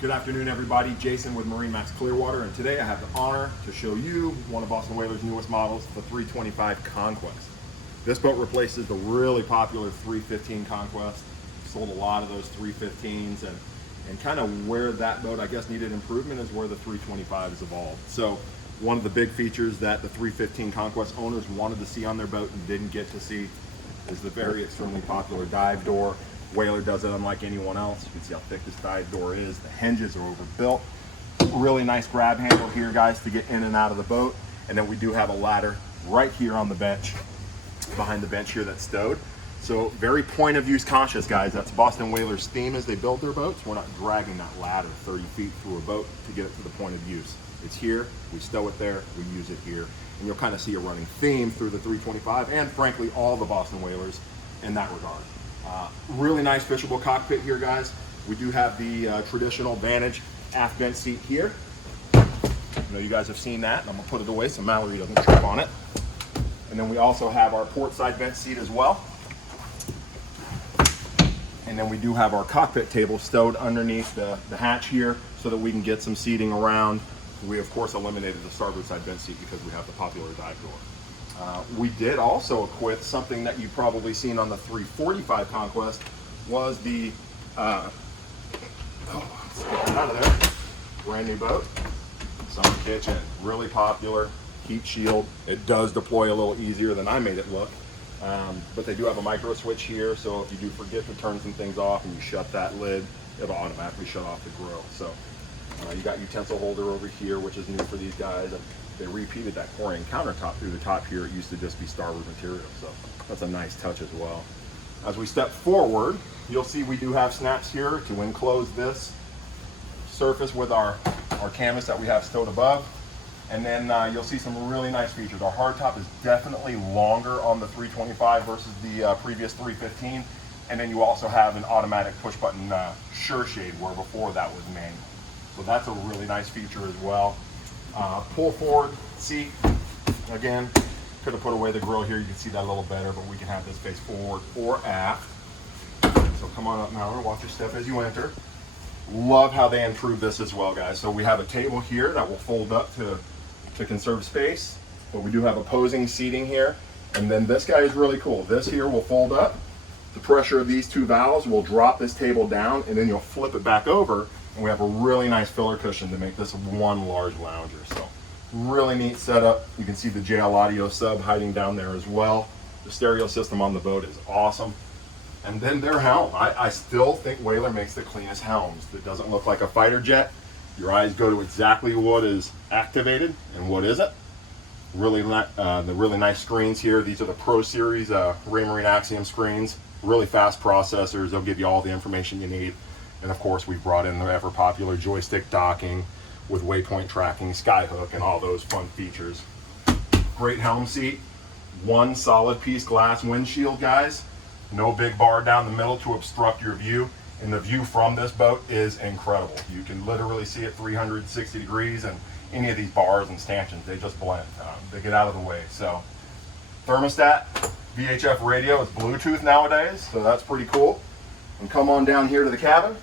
Good afternoon, everybody. Jason with MarineMax Clearwater, and today I have the honor to show you one of Boston Whaler's newest models, the 325 Conquest. This boat replaces the really popular 315 Conquest. Sold a lot of those 315s, and kind of where that boat, I guess, needed improvement is where the 325 has evolved. So one of the big features that the 315 Conquest owners wanted to see on their boat and didn't get to see is the very extremely popular dive door. Whaler does it unlike anyone else. You can see how thick this dive door is. The hinges are overbuilt. Really nice grab handle here, guys, to get in and out of the boat. And then we do have a ladder right here on the bench, behind the bench here that's stowed. So very point of use conscious, guys. That's Boston Whaler's theme as they build their boats. We're not dragging that ladder 30 feet through a boat to get it to the point of use. It's here, we stow it there, we use it here. And you'll kind of see a running theme through the 325 and frankly all the Boston Whalers in that regard. Really nice fishable cockpit here, guys. We do have the traditional Vantage aft bench seat here. I know you guys have seen that, and I'm gonna put it away so Mallory doesn't trip on it. And then we also have our port side bench seat as well. And then we do have our cockpit table stowed underneath the hatch here so that we can get some seating around. We of course eliminated the starboard side bench seat because we have the popular dive door. We did also equip something that you've probably seen on the 345 Conquest was the, let's get that out of there, brand new boat, summer kitchen, really popular, heat shield. It does deploy a little easier than I made it look, but they do have a micro switch here, so if you do forget to turn some things off and you shut that lid, it'll automatically shut off the grill. So you got utensil holder over here, which is new for these guys. And they repeated that corian countertop through the top here. It used to just be starboard material, so that's a nice touch as well. As we step forward, you'll see we do have snaps here to enclose this surface with our canvas that we have stowed above. And then you'll see some really nice features. Our hardtop is definitely longer on the 325 versus the previous 315. And then you also have an automatic push button sure shade where before that was manual. So that's a really nice feature as well. Pull forward seat, again, could have put away the grill here, you can see that a little better, but we can have this face forward or aft. So come on up now, watch your step as you enter. Love how they improved this as well, guys. So we have a table here that will fold up to conserve space, but we do have opposing seating here. And then this guy is really cool. This here will fold up. The pressure of these two valves will drop this table down, and then you'll flip it back over. And we have a really nice filler cushion to make this one large lounger. So really neat setup. You can see the JL Audio sub hiding down there as well. The stereo system on the boat is awesome. And then their helm. I still think Whaler makes the cleanest helms. It doesn't look like a fighter jet. Your eyes go to exactly what is activated and what isn't. Really, the really nice screens here. These are the Pro Series Raymarine Axiom screens. Really fast processors. They'll give you all the information you need. And of course, we've brought in the ever popular joystick docking with waypoint tracking, skyhook, and all those fun features. Great helm seat, one solid piece glass windshield, guys. No big bar down the middle to obstruct your view. And the view from this boat is incredible. You can literally see it 360 degrees, and any of these bars and stanchions, they just blend. They get out of the way. So thermostat, VHF radio, it's Bluetooth nowadays, so that's pretty cool. And come on down here to the cabin.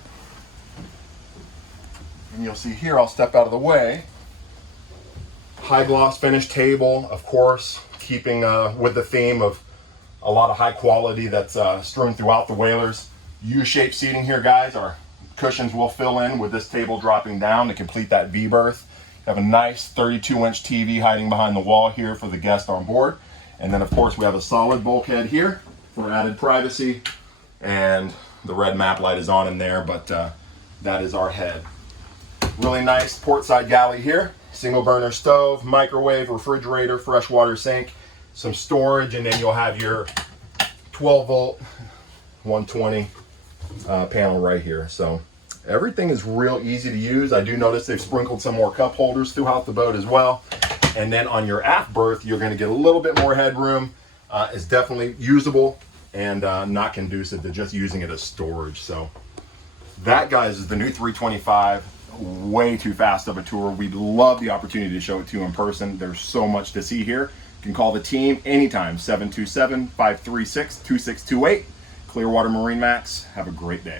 And you'll see here, I'll step out of the way. High gloss finish table, of course, keeping with the theme of a lot of high quality that's strewn throughout the Whalers. U-shaped seating here, guys. Our cushions will fill in with this table dropping down to complete that V-berth. You have a nice 32-inch TV hiding behind the wall here for the guest on board. And then, of course, we have a solid bulkhead here for added privacy. And the red map light is on in there, but that is our head. Really nice port side galley here. Single burner stove, microwave, refrigerator, freshwater sink, some storage, and then you'll have your 12 volt 120 panel right here. So everything is real easy to use. I do notice they've sprinkled some more cup holders throughout the boat as well. And then on your aft berth, you're going to get a little bit more headroom. It's definitely usable and not conducive to just using it as storage. So that, guys, is the new 325. Way too fast of a tour. We'd love the opportunity to show it to you in person. There's so much to see here. You can call the team anytime, 727-536-2628. Clearwater MarineMax. Have a great day.